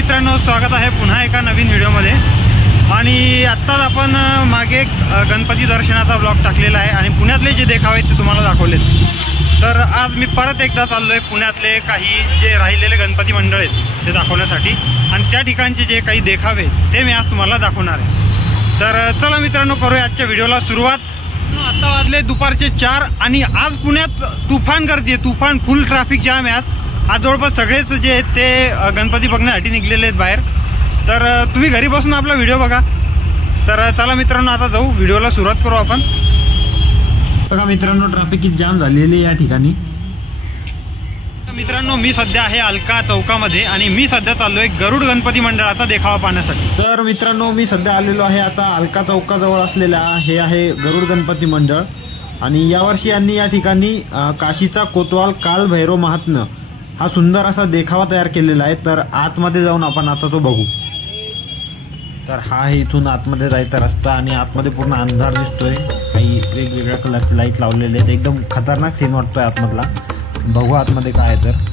मित्रांनो, स्वागत आहे पुन्हा एका नवीन व्हिडिओमध्ये। आणि आत्ताच आपण मागे गणपती दर्शनाचा ब्लॉग टाकलेला आहे आणि पुण्यातले जे देखावे ते तुम्हाला दाखवलेत। तर आज मी परत एकदा चाललोय पुण्यातले काही जे राहिलेले गणपती मंडळ आहेत ते दाखवण्यासाठी आणि त्या ठिकाणचे जे काही देखावे ते मी आज तुम्हाला दाखवणार आहे। तर चला मित्रांनो, करूया आजच्या व्हिडिओला सुरुवात। आता वाजले दुपारचे 4 आणि आज पुण्यात तुफान गर्दी आहे, तुफान फुल ट्रॅफिक जाम आहे। आज जवळपास सगळेच जे आहेत ते गणपती बघण्यासाठी निघलेले आहेत बाहेर। तर तुम्ही घरी बसून आपला व्हिडिओ बघा। तर चला मित्रांनो, आता जाऊ व्हिडिओला सुरुवात करू आपण। बघा मित्रांनो, ट्रॅफिक जाम झालेली या ठिकाणी। मित्रांनो, मी सध्या आहे अलका चौकामध्ये आणि मी सध्या चाललोय गरुड गणपती मंडळाचा देखावा पाहण्यासाठी। तर मित्रांनो, मी सध्या आलेलो आहे आता अलका चौकाजवळ असलेला हे आहे गरुड गणपती मंडळ आणि यावर्षी यांनी या ठिकाणी काशीचा कोतवाल काल भैरव महात्म्य हा सुंदर असा देखावा तयार केलेला आहे। तर आतमध्ये जाऊन आपण आता तो बघू। तर हा आहे इथून आतमध्ये जायचा रस्ता आणि आतमध्ये पूर्ण अंधार दिसतोय, काही वेगवेगळ्या कलरचे लाईट लावलेले आहेत। एकदम खतरनाक सीन वाटतोय आतमधला। बघू आतमध्ये काय आहे तर।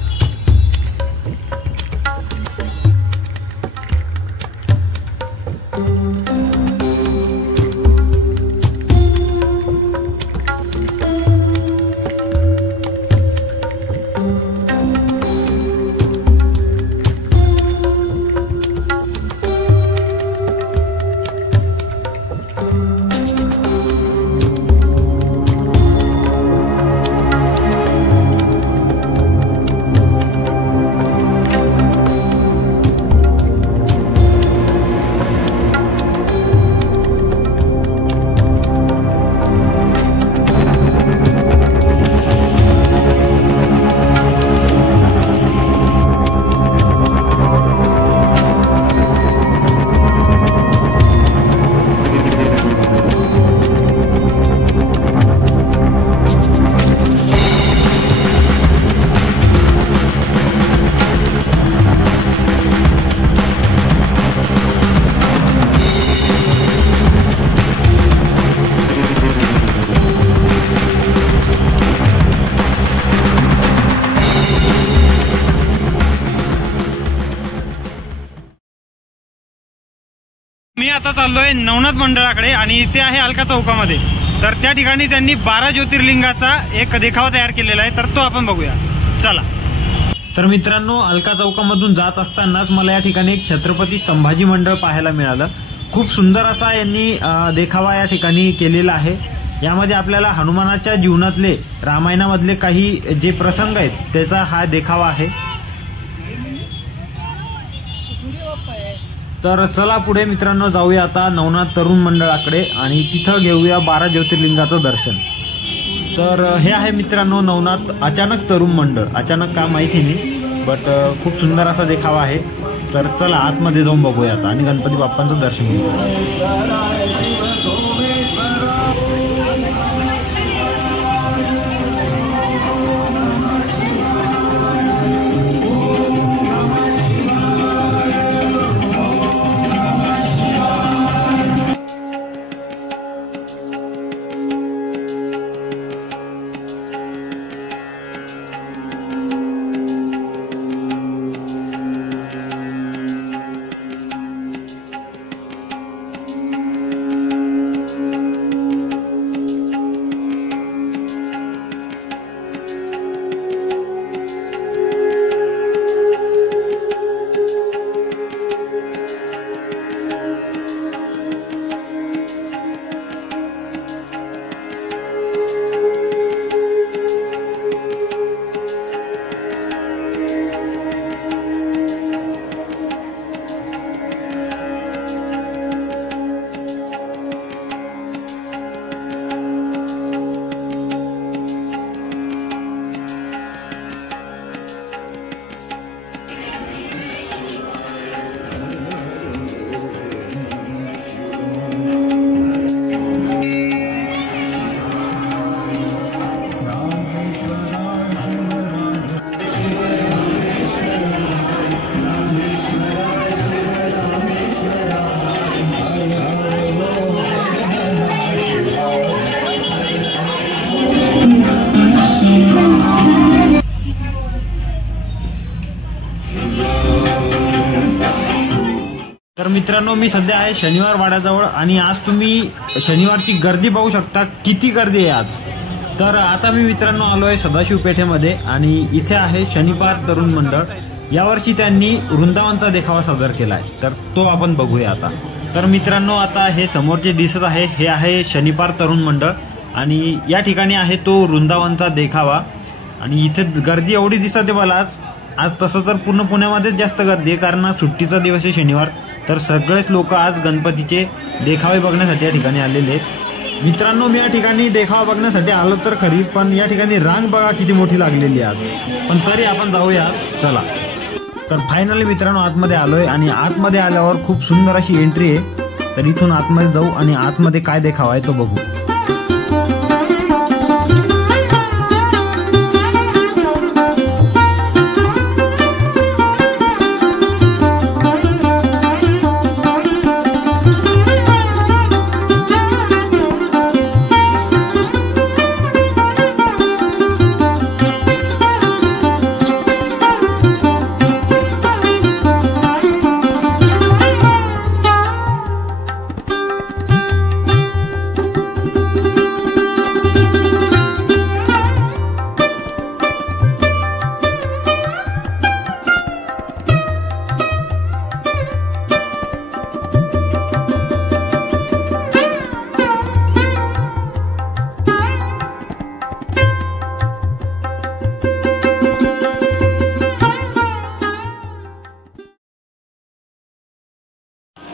मी आता चाललोय नवनाथ मंडळाकडे आणि ते आहे अलका चौकामध्ये। तर त्या ठिकाणी त्यांनी 12 ज्योतिर्लिंगाचा एक देखावा तयार केलेला आहे, तर तो आपण बघूया, चला। तर मित्रांनो, अलका चौकामधून जात असतानाच मला या ठिकाणी एक छत्रपती संभाजी मंडळ पाहायला मिळालं। खूप सुंदर असा यांनी देखावा या ठिकाणी केलेला आहे। यामध्ये आपल्याला हनुमानाच्या जीवनातले, रामायणामधले काही जे प्रसंग आहेत त्याचा हा देखावा आहे। तर चला पुढे मित्रांनो जाऊया आता नवनाथ तरुण मंडळाकडे आणि तिथं घेऊया 12 ज्योतिर्लिंगाचं दर्शन। तर हे आहे मित्रांनो नवनाथ अचानक तरुण मंडळ। अचानक का माहिती नाही, बट खूप सुंदर असा देखावा आहे। तर चला आतमध्ये जाऊन बघूया आता आणि गणपती बाप्पांचं दर्शन घेऊया। मित्रांनो, मी सध्या आहे शनिवार वाड्याजवळ आणि आज तुम्ही शनिवारची गर्दी पाहू शकता, किती गर्दी आहे आज. तर आता मी मित्रांनो आलो आहे सदाशिव पेठेमध्ये आणि इथे आहे शनिवार तरुण मंडळ. यावर्षी त्यांनी वृंदावनचा देखावा सादर केला आहे, तर तो आपण बघूया आता. तर मित्रांनो, आता हे समोर जे दिसत आहे हे आहे शनिवार तरुण मंडळ आणि या ठिकाणी आहे तो वृंदावनचा देखावा. आणि इथे गर्दी एवढी दिसते मला आज तसं तर पूर्ण पुण्यामध्येच जास्त गर्दी आहे, कारण आज सुट्टीचा दिवस आहे शनिवार. तर सगळेच लोक आज गणपतीचे देखावे बघण्यासाठी या ठिकाणी आलेले आहेत. मित्रांनो, मी या ठिकाणी देखावा बघण्यासाठी आलो तर खरी, पण या ठिकाणी रांग बघा किती मोठी लागलेली आज. पण तरी आपण जाऊया, चला. तर फायनली मित्रांनो आतमध्ये आलोय आणि आतमध्ये आल्यावर खूप सुंदर अशी एंट्री आहे. तर इथून आतमध्ये जाऊ आणि आतमध्ये काय देखावा आहे तो बघू.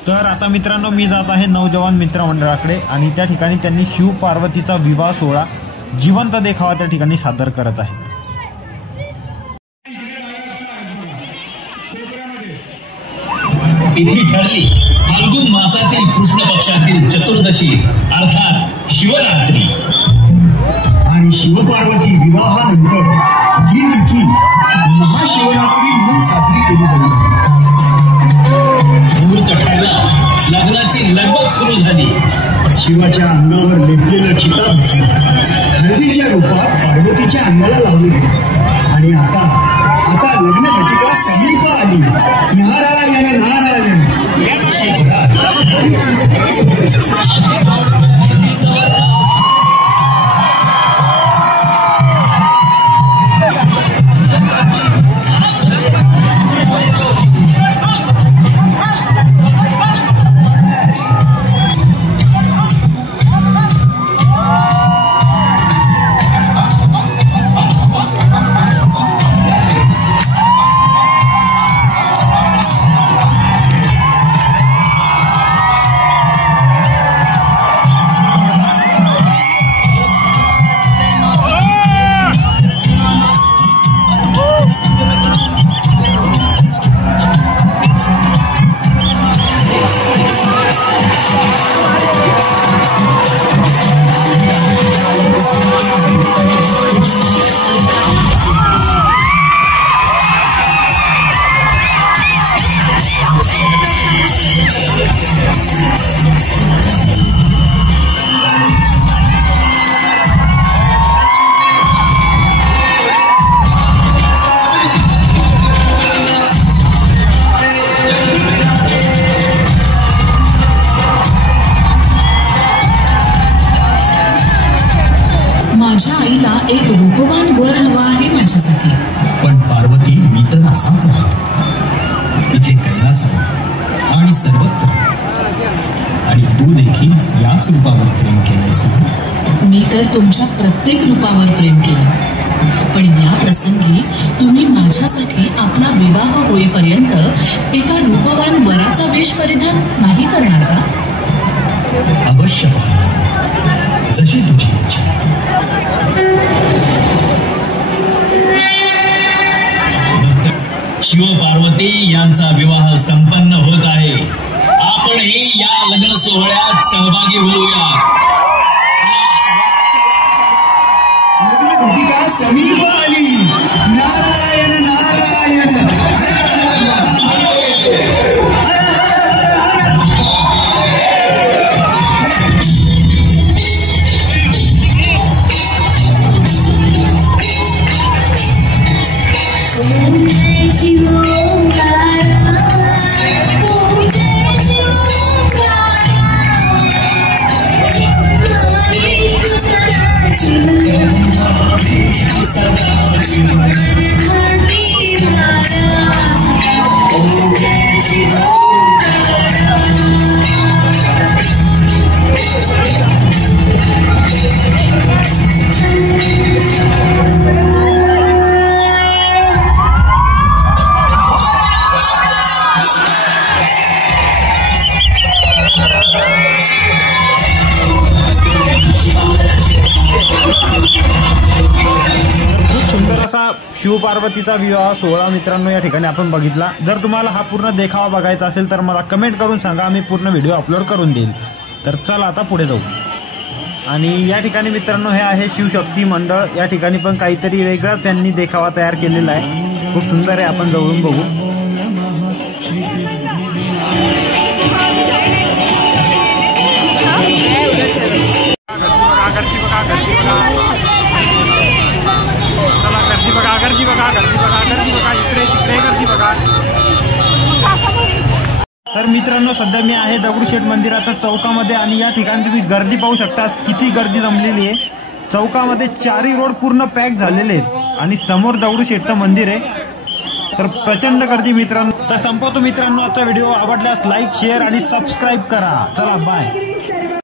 तर आता मित्रांनो मी जात आहे नवजवान मित्र मंडळाकडे आणि त्या ठिकाणी त्यांनी शिव पार्वतीचा विवाह सोहळा जिवंत देखावा त्या ठिकाणी सादर करत आहे. तिथी ठरली फाल्गुन मासातील कृष्ण पक्षातील चतुर्दशी अर्थात शिवरात्री आणि शिवपार्वती विवाहानंतर ही तिथी महाशिवरात्री म्हणून साजरी केली जाते. मुहूर्त ठरला, लग्नाची लगबग सुरू झाली. शिवाच्या अंगावर लेपलेला चिता हळदीच्या रूपात पार्वतीच्या अंगाला लावली आणि आता लग्न घटिका समीप आली. नारायण नारायण. माझ्या आईला एक रूपवान वर हवा आहे माझ्यासाठी. पण पार्वती मी तर असाच राहतो इथे कैलासात आणि सर्वत्र, आणि तू देखील याच रूपावर प्रेम केलंस. मी तर तुमच्या प्रत्येक रूपावर प्रेम केलं, पण या प्रसंगी तुम्ही माझ्यासाठी आपला विवाह होईपर्यंत एका रूपवान वराचा वेश परिधान नाही करणार का? अवश्य, जशी तुझी इच्छा. शिव पार्वती यांचा विवाह संपन्न होत आहे. आपणही या लग्न सोहळ्यात सहभागी होऊया. लग्न घटिका समीप आली. नारायण नारायण. शिव शिवपार्वतीचा विवाह सोहळा मित्रांनो या ठिकाणी आपण बघितला। जर तुम्हाला हा पूर्ण देखावा बघायचा असेल तर मला कमेंट करून सांगा, मी पूर्ण व्हिडिओ अपलोड करून देईल। तर चला आता पुढे जाऊ। आणि या ठिकाणी मित्रांनो हे आहे शिवशक्ती मंडळ, या ठिकाणी पण काहीतरी वेगळाच त्यांनी देखावा तयार केलेला आहे, खूप सुंदर आहे, आपण जवळून बघू। गर्दी बघा इकडे गर्दी बघा। तर मित्रांनो सध्या मी आहे दगडूशेठ मंदिराच्या चौकामध्ये आणि या ठिकाणी तुम्ही गर्दी पाहू शकता, किती गर्दी जमलेली आहे। चौकामध्ये चारही रोड पूर्ण पॅक झालेले आहेत आणि समोर दगडूशेठचं मंदिर आहे, तर प्रचंड गर्दी मित्रांनो। तर संपवतो मित्रांनो आजचा व्हिडिओ, आवडल्यास लाईक शेअर आणि सबस्क्राईब करा। चला बाय।